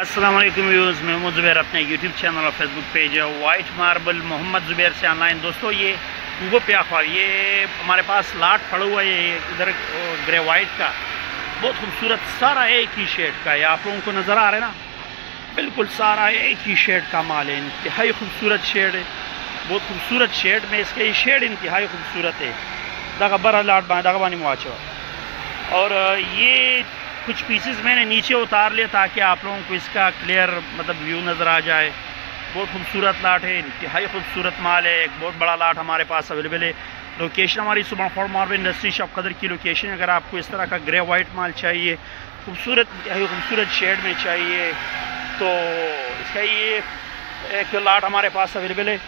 अस्सलाम वालेकुम व्यूअर्स, मैं मोहम्मद ज़ुबैर अपने यूट्यूब चैनल और फेसबुक पेज है वाइट मार्बल मोहम्मद ज़ुबैर से ऑनलाइन। दोस्तों ये वो प्याख्वार ये हमारे पास लाट पड़ा हुआ है, ये इधर ग्रे वाइट का बहुत खूबसूरत, सारा एक ही शेड का है। आप लोगों को नज़र आ रहा है ना, बिल्कुल सारा एक ही शेड का माल है। इंतहाई खूबसूरत शेड है, बहुत खूबसूरत शेड में इसके ये शेड इंतहाई खूबसूरत है। दागा बरा लाट दागा बानी मुआचो। और ये कुछ पीसेस मैंने नीचे उतार लिया ताकि आप लोगों को इसका क्लियर मतलब व्यू नज़र आ जाए। बहुत खूबसूरत लाट है, इंतहाई खूबसूरत माल है। एक बहुत बड़ा लाट हमारे पास अवेलेबल है। लोकेशन हमारी सुबह फॉर मार्बल इंडस्ट्री शॉप कदर की लोकेशन। अगर आपको इस तरह का ग्रे वाइट माल चाहिए, खूबसूरत इंतहाई खूबसूरत शेड में चाहिए, तो इसका ये एक लाट हमारे पास अवेलेबल है।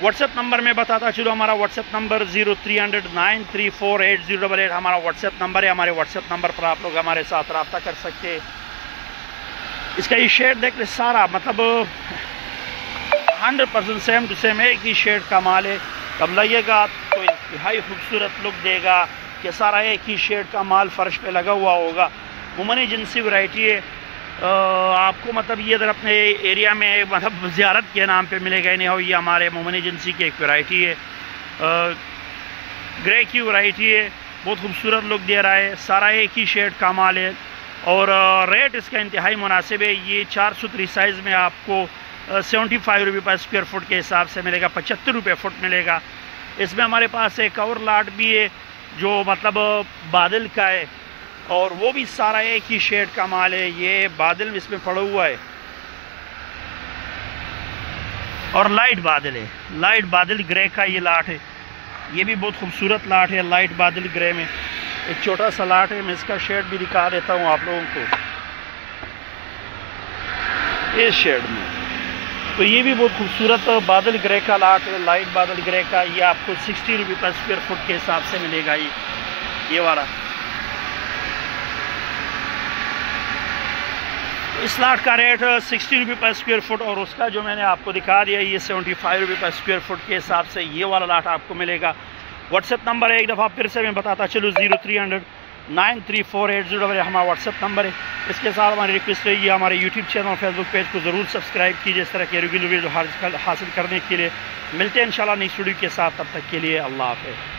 व्हाट्सएप नंबर में बताता चलो, हमारा व्हाट्सएप नंबर 0300934808 हमारा व्हाट्सएप नंबर है। हमारे व्हाट्सएप नंबर पर आप लोग हमारे साथ रब्ता कर सकते हैं। इसका ये शेड देख ले, सारा मतलब 100% सेम टू सेम एक ही शेड का माल है। तब लगेगा तो इंतहाई खूबसूरत लुक देगा कि सारा एक ही शेड का माल फर्श पे लगा हुआ होगा। वुमन एजेंसी वैरायटी है। आपको मतलब ये इधर अपने एरिया में मतलब ज़ियारत के नाम पे मिलेगा ही नहीं हो। ये हमारे मोमन एजेंसी की एक वैरायटी है, ग्रे की वैरायटी है। बहुत खूबसूरत लुक दे रहा है, सारा एक ही शेड का माल है। और रेट इसका इंतहाई मुनासिब है। ये 4 सूत्री साइज़ में आपको 75 रुपये पर स्क्वायर फुट के हिसाब से मिलेगा, 75 रुपये फुट मिलेगा। इसमें हमारे पास एक और लाट भी है जो मतलब बादल का है, और वो भी सारा एक ही शेड का माल है। ये बादल इसमें पड़ा हुआ है और लाइट बादल है, लाइट बादल ग्रे का ये लाट है। ये भी बहुत खूबसूरत लाट है, लाइट बादल ग्रे में एक छोटा सा लाट है। मैं इसका शेड भी दिखा देता हूँ आप लोगों को, इस शेड में। तो ये भी बहुत खूबसूरत बादल ग्रे का लाट है, लाइट बादल ग्रे का। ये आपको 60 रुपये पर स्क्वायर फुट के हिसाब से मिलेगा। ये वाला इस लाट का रेट 60 रुपये पर स्क्वायर फुट, और उसका जो मैंने आपको दिखा दिया ये 75 रुपये पर स्क्वायर फुट के हिसाब से ये वाला लाट आपको मिलेगा। व्हाट्सएप नंबर है, एक दफ़ा फिर से मैं बताता चलूँ, 0300934808 हमारा व्हाट्सएप नंबर है। इसके साथ हमारी रिक्वेस्ट है, ये हमारे यूट्यूब चैनल और फेसबुक पेज को ज़रूर सब्सक्राइब कीजिए इस तरह के रेगुलर वीडियो हासिल करने के लिए। मिलते हैं इंशाल्लाह नेक्स्ट वीडियो के साथ, तब तक के लिए अल्लाह हाफ़िज़।